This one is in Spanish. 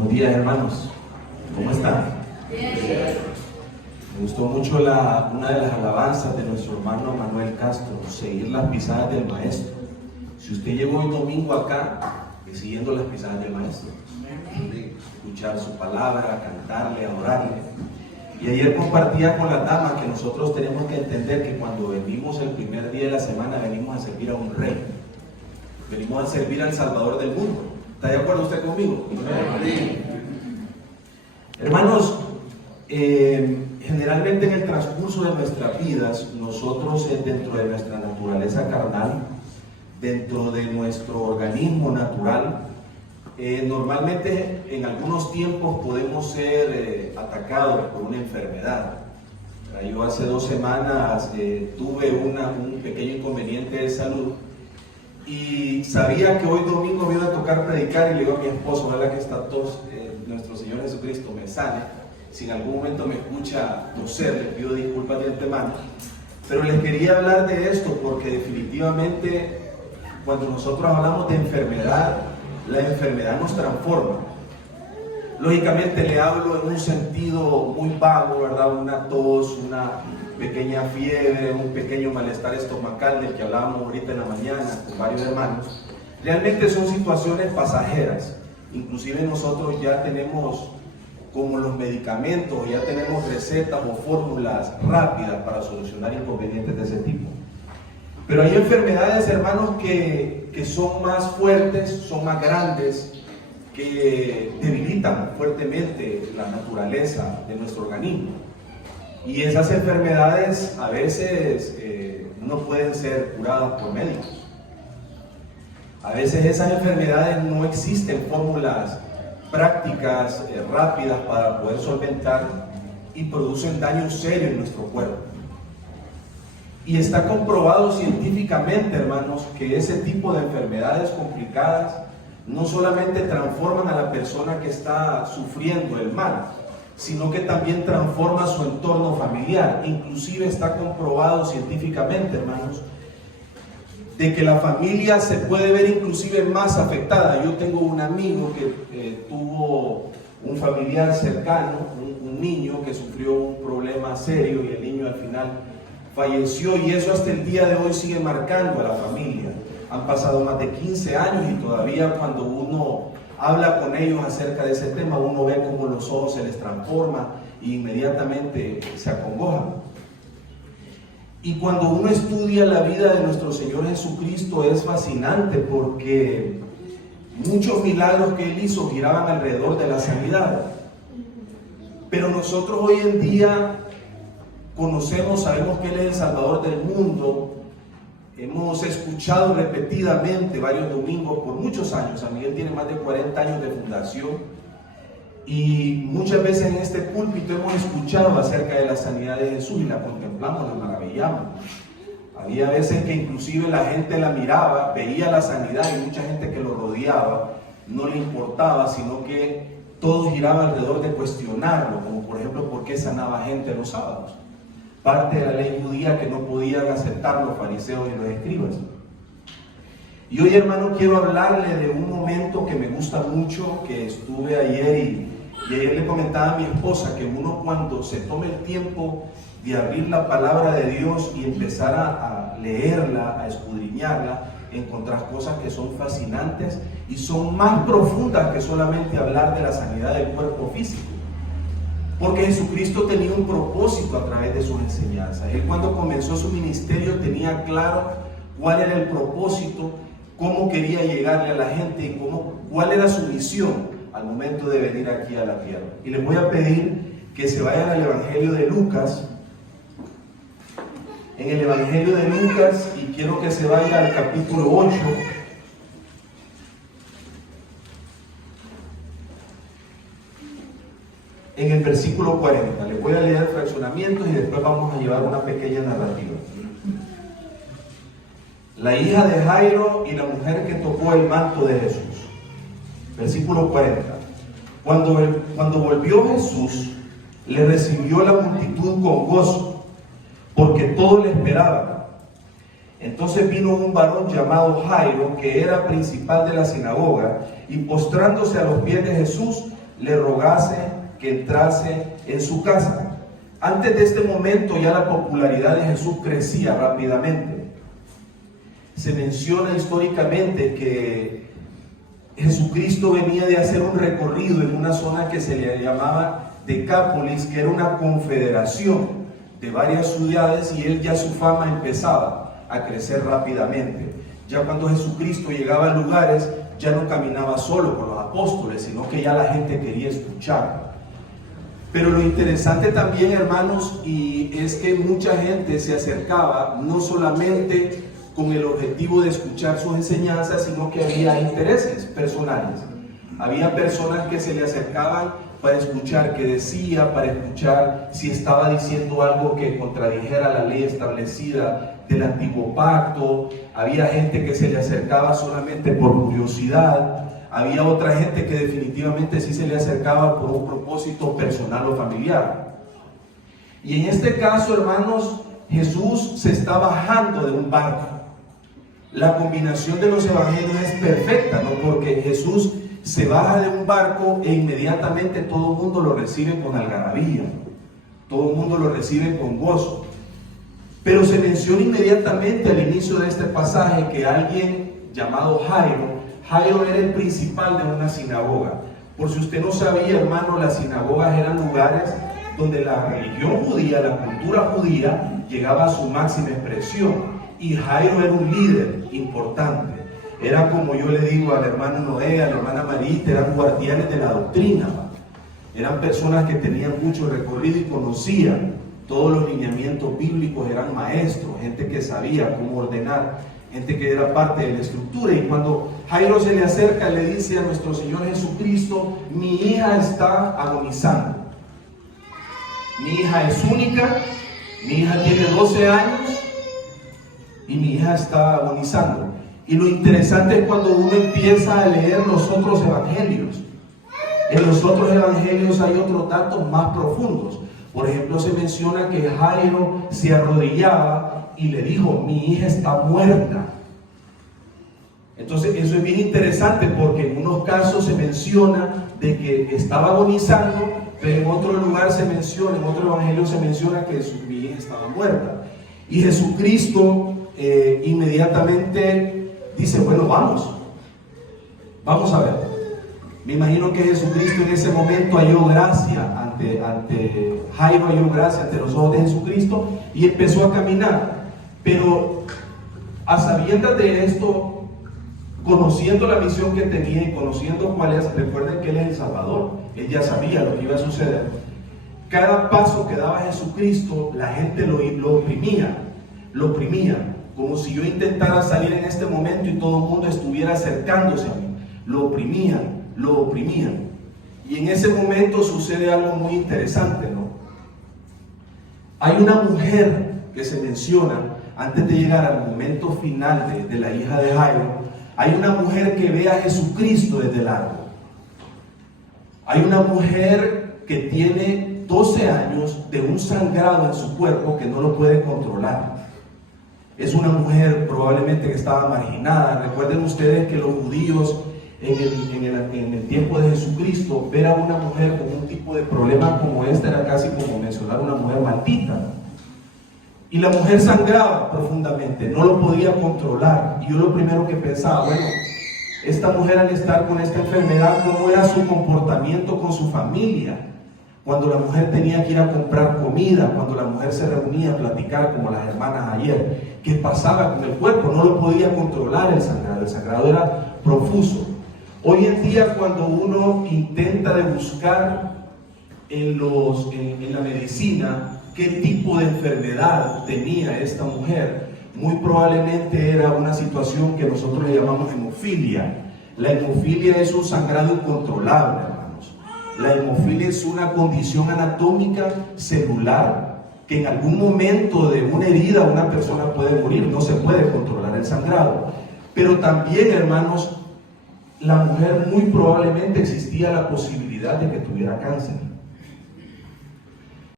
Buenos días, hermanos. ¿Cómo están? Bien. Me gustó mucho una de las alabanzas de nuestro hermano Manuel Castro, seguir las pisadas del Maestro. Si usted llegó el domingo acá, es siguiendo las pisadas del Maestro. Escuchar su palabra, cantarle, adorarle. Y ayer compartía con las damas que nosotros tenemos que entender que cuando venimos el primer día de la semana, venimos a servir a un rey. Venimos a servir al Salvador del mundo. ¿Está de acuerdo usted conmigo? Sí. Hermanos, generalmente en el transcurso de nuestras vidas, nosotros dentro de nuestra naturaleza carnal, dentro de nuestro organismo natural, normalmente en algunos tiempos podemos ser atacados por una enfermedad. Yo hace 2 semanas tuve un pequeño inconveniente de salud y sabía que hoy domingo me iba a tocar predicar y le digo a mi esposo, ojalá que esta tos, nuestro Señor Jesucristo me sane. Si en algún momento me escucha toser, le pido disculpas de antemano. Pero les quería hablar de esto porque definitivamente cuando nosotros hablamos de enfermedad, la enfermedad nos transforma. Lógicamente le hablo en un sentido muy vago, ¿verdad? Una tos, una pequeña fiebre, un pequeño malestar estomacal del que hablábamos ahorita en la mañana con varios hermanos. Realmente son situaciones pasajeras. Inclusive nosotros ya tenemos como los medicamentos, ya tenemos recetas o fórmulas rápidas para solucionar inconvenientes de ese tipo. Pero hay enfermedades, hermanos, que son más fuertes, son más grandes, que debilitan fuertemente la naturaleza de nuestro organismo. Y esas enfermedades a veces no pueden ser curadas por médicos. A veces esas enfermedades no existen fórmulas prácticas, rápidas para poder solventar y producen daño serio en nuestro cuerpo. Y está comprobado científicamente, hermanos, que ese tipo de enfermedades complicadas no solamente transforman a la persona que está sufriendo el mal, sino que también transforma su entorno familiar. Inclusive está comprobado científicamente, hermanos, de que la familia se puede ver inclusive más afectada. Yo tengo un amigo que tuvo un familiar cercano, un niño que sufrió un problema serio y el niño al final falleció, y eso hasta el día de hoy sigue marcando a la familia. Han pasado más de 15 años y todavía cuando uno habla con ellos acerca de ese tema, uno ve cómo los ojos se les transforman e inmediatamente se acongojan. Y cuando uno estudia la vida de nuestro Señor Jesucristo es fascinante porque muchos milagros que Él hizo giraban alrededor de la sanidad. Pero nosotros hoy en día conocemos, sabemos que Él es el Salvador del mundo. Hemos escuchado repetidamente varios domingos por muchos años. San Miguel tiene más de 40 años de fundación. Y muchas veces en este púlpito hemos escuchado acerca de la sanidad de Jesús y la contemplamos, la maravillamos. Había veces que inclusive la gente la miraba, veía la sanidad y mucha gente que lo rodeaba no le importaba, sino que todo giraba alrededor de cuestionarlo, como por ejemplo, ¿por qué sanaba gente los sábados? Parte de la ley judía que no podían aceptar los fariseos y los escribas. Y hoy, hermano, quiero hablarle de un momento que me gusta mucho, que estuve ayer y ayer le comentaba a mi esposa que uno cuando se tome el tiempo de abrir la palabra de Dios y empezar a leerla, a escudriñarla, encontrar cosas que son fascinantes y son más profundas que solamente hablar de la sanidad del cuerpo físico. Porque Jesucristo tenía un propósito a través de sus enseñanzas. Él cuando comenzó su ministerio tenía claro cuál era el propósito, cómo quería llegarle a la gente y cuál era su misión al momento de venir aquí a la tierra. Y les voy a pedir que se vayan al Evangelio de Lucas. En el Evangelio de Lucas, y quiero que se vaya al capítulo 8. En el versículo 40. Les voy a leer fraccionamientos y después vamos a llevar una pequeña narrativa. La hija de Jairo y la mujer que tocó el manto de Jesús. Versículo 40. Cuando volvió Jesús, le recibió la multitud con gozo, porque todo le esperaba. Entonces vino un varón llamado Jairo, que era principal de la sinagoga, y postrándose a los pies de Jesús, le rogase que entrase en su casa. Antes de este momento ya la popularidad de Jesús crecía rápidamente. Se menciona históricamente que Jesucristo venía de hacer un recorrido en una zona que se le llamaba Decápolis, que era una confederación de varias ciudades, y él ya su fama empezaba a crecer rápidamente. Ya cuando Jesucristo llegaba a lugares, ya no caminaba solo con los apóstoles, sino que ya la gente quería escucharlo. Pero lo interesante también, hermanos, y es que mucha gente se acercaba no solamente con el objetivo de escuchar sus enseñanzas, sino que había intereses personales. Había personas que se le acercaban para escuchar qué decía, para escuchar si estaba diciendo algo que contradijera la ley establecida del antiguo pacto. Había gente que se le acercaba solamente por curiosidad. Había otra gente que definitivamente sí se le acercaba por un propósito personal o familiar. Y en este caso, hermanos, Jesús se está bajando de un barco. La combinación de los evangelios es perfecta, ¿no? Porque Jesús se baja de un barco e inmediatamente todo el mundo lo recibe con algarabía. Todo el mundo lo recibe con gozo. Pero se menciona inmediatamente al inicio de este pasaje que alguien llamado Jairo era el principal de una sinagoga. Por si usted no sabía, hermano, las sinagogas eran lugares donde la religión judía, la cultura judía, llegaba a su máxima expresión. Y Jairo era un líder importante. Era, como yo le digo al hermano Noé, a la hermana Marita, eran guardianes de la doctrina. Eran personas que tenían mucho recorrido y conocían todos los lineamientos bíblicos, eran maestros, gente que sabía cómo ordenar, gente que era parte de la estructura. Y cuando Jairo se le acerca, le dice a nuestro Señor Jesucristo: mi hija está agonizando. Mi hija es única, mi hija tiene 12 años y mi hija está agonizando. Y lo interesante es cuando uno empieza a leer los otros evangelios. En los otros evangelios hay otros datos más profundos. Por ejemplo, se menciona que Jairo se arrodillaba y le dijo: mi hija está muerta. Entonces eso es bien interesante, porque en unos casos se menciona de que estaba agonizando, pero en otro lugar se menciona, en otro evangelio se menciona que mi hija estaba muerta. Y Jesucristo inmediatamente dice: bueno, vamos a ver. Me imagino que Jesucristo en ese momento halló gracia ante Jairo, halló gracia ante los ojos de Jesucristo y empezó a caminar. Pero a sabiendas de esto, conociendo la misión que tenía y conociendo cuál es, recuerden que Él es el Salvador, Él ya sabía lo que iba a suceder. Cada paso que daba Jesucristo, la gente lo oprimía, como si yo intentara salir en este momento y todo el mundo estuviera acercándose a mí. Lo oprimían. Y en ese momento sucede algo muy interesante, ¿no? Hay una mujer que se menciona antes de llegar al momento final de la hija de Jairo. Hay una mujer que ve a Jesucristo desde el árbol. Hay una mujer que tiene 12 años de un sangrado en su cuerpo que no lo puede controlar. Es una mujer probablemente que estaba marginada. Recuerden ustedes que los judíos en el tiempo de Jesucristo, ver a una mujer con un tipo de problema como este era casi como mencionar a una mujer maldita. Y la mujer sangraba profundamente, no lo podía controlar. Y yo lo primero que pensaba, bueno, esta mujer al estar con esta enfermedad, ¿cómo era su comportamiento con su familia? Cuando la mujer tenía que ir a comprar comida, cuando la mujer se reunía a platicar como las hermanas ayer, ¿qué pasaba con el cuerpo? No lo podía controlar el sangrado era profuso. Hoy en día, cuando uno intenta de buscar en la medicina qué tipo de enfermedad tenía esta mujer, muy probablemente era una situación que nosotros le llamamos hemofilia. La hemofilia es un sangrado incontrolable, hermanos. La hemofilia es una condición anatómica celular que en algún momento de una herida una persona puede morir, no se puede controlar el sangrado. Pero también, hermanos, la mujer muy probablemente existía la posibilidad de que tuviera cáncer.